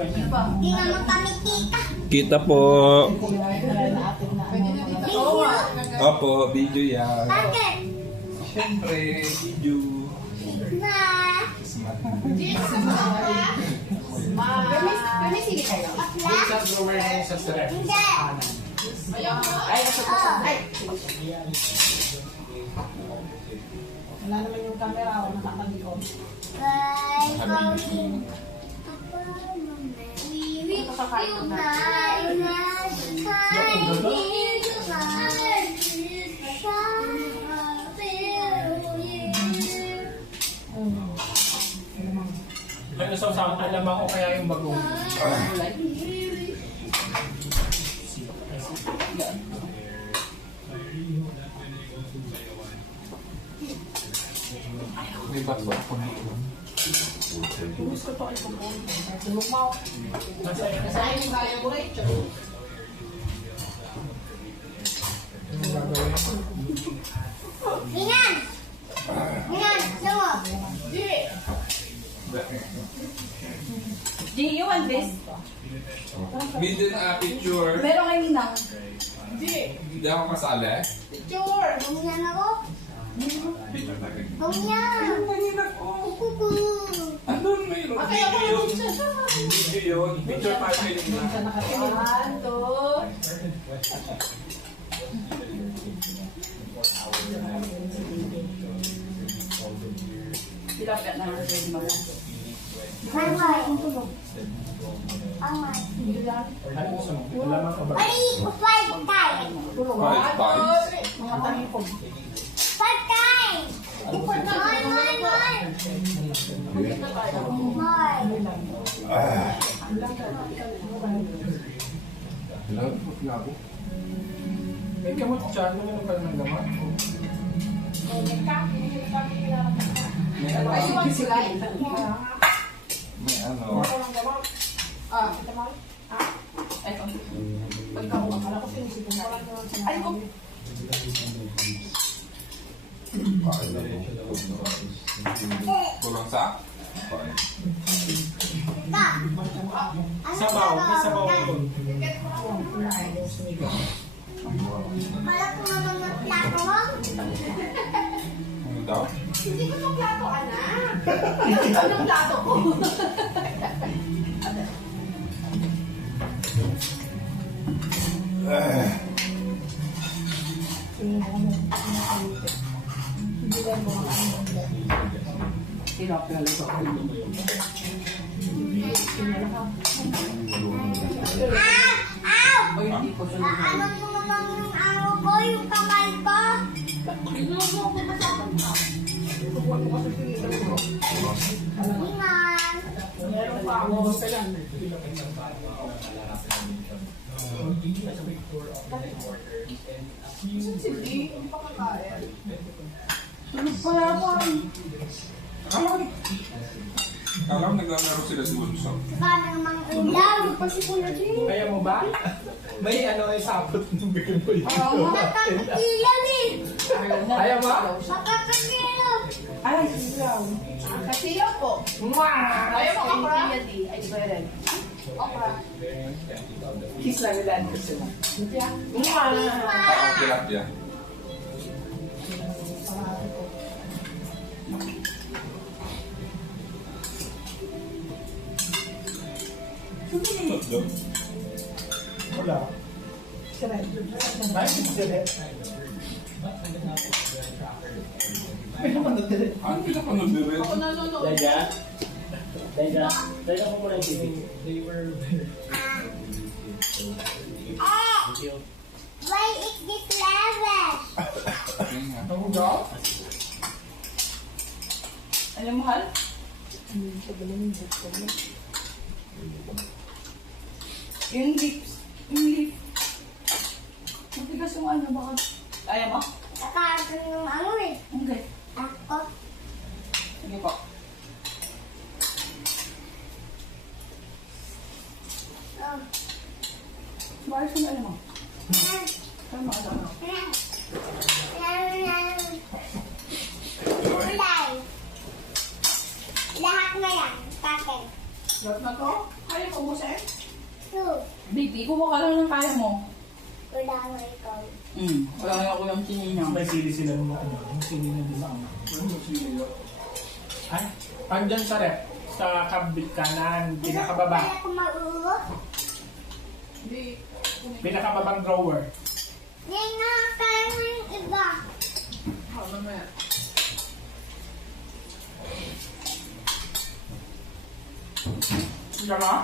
Hindi naman kami kita. Kita po. Video. Opo, video yan. Bakit? Siyempre, video. Na. Kami sili kayo. Bakla? Hindi. Ay, nasa Oh. ay. Wala naman yung camera, wala nakakalikot. Bye, Pauline. We wish you Ano sa alam ako kaya yung bagong. May bato ako dito. Gusto to ay kumpong. Lumaw. Nasaan yung kaya mo rin? Minan! Minan, sungo. G, you want this? Video na picture. Meron kay Ninang. Hindi ako kasali. Bumyan ako. Bumyan. Kuku. Andun may video yun. Video yun. Picture tayo kayo na. One, two. Pilapit na lang pwede mag Bye-bye. Bye-bye. Ano gusto mo? Alaman ka ba? Ay, fight time. Five times. Mga tangipog. Fight time. Moy, moy, moy. Moy. May gamot siya. Ano yung pala ng gamot? May ano. Ay, yung sila. May ano. Ah, ito mo? Eto. Pagkakuha, akala ko sinisipin mo. Ay, ko. Kulang sa? Ka. Sabaw. May sabaw ko. Wala ko naman ng plato mo. Ano daw? Hindi ko itong plato, anak. Anong plato ko? Pinapilalo ko. Ow! O hindi ko siya Ano mo naman yung ano ko, yung kamay ko? Iman. Meron pa ako. Hindi, hindi pa kakain. Tulog pa yaman. Kala ko naglalaro sila si Wilson. Saka namang ulam. Kaya mo ba? May ano ay sapot ng bigyan mo dito. Nakakakilan eh. Kaya mo? Nakakakilan. Ay, silaw. Kasiya po. Ayaw mo kapra? Ay, pwede. Okra. Kiss lang nila ko sila. Parang tilapia. Sunod doon. Wala. Ay, sila. Ano pinapanood din rin? Ako nanonood. Daya mo muna yung TV. Ah! Why is this level? Ano daw? Ano mahal? Yung lips. Yung lip. Matigas yung ano baka. Kaya mo? Nakakakilan yung ano eh. Okay. Ako. Sige po. Oh. Bakit yung ano mo? Yan. Tama ka lang. Yan. Yan, yan. Kulay. Lahat na yan. Pakin. Lahat na to? Kaya ko mo, sir? Two. Baby, kumuha ka lang ng kaya mo. Wala nga ikaw. Wala nga ako yung sinina. May sili sila ng ano, yung sili na di ba? Ano sila? Ay, andyan sa rep, sa kabit kanan, pinakababa, Kaya ko mag-uulot. Hindi. pinakababang drawer. Ngayon nga, kaya mo yung iba. Mamaya. Diyan na?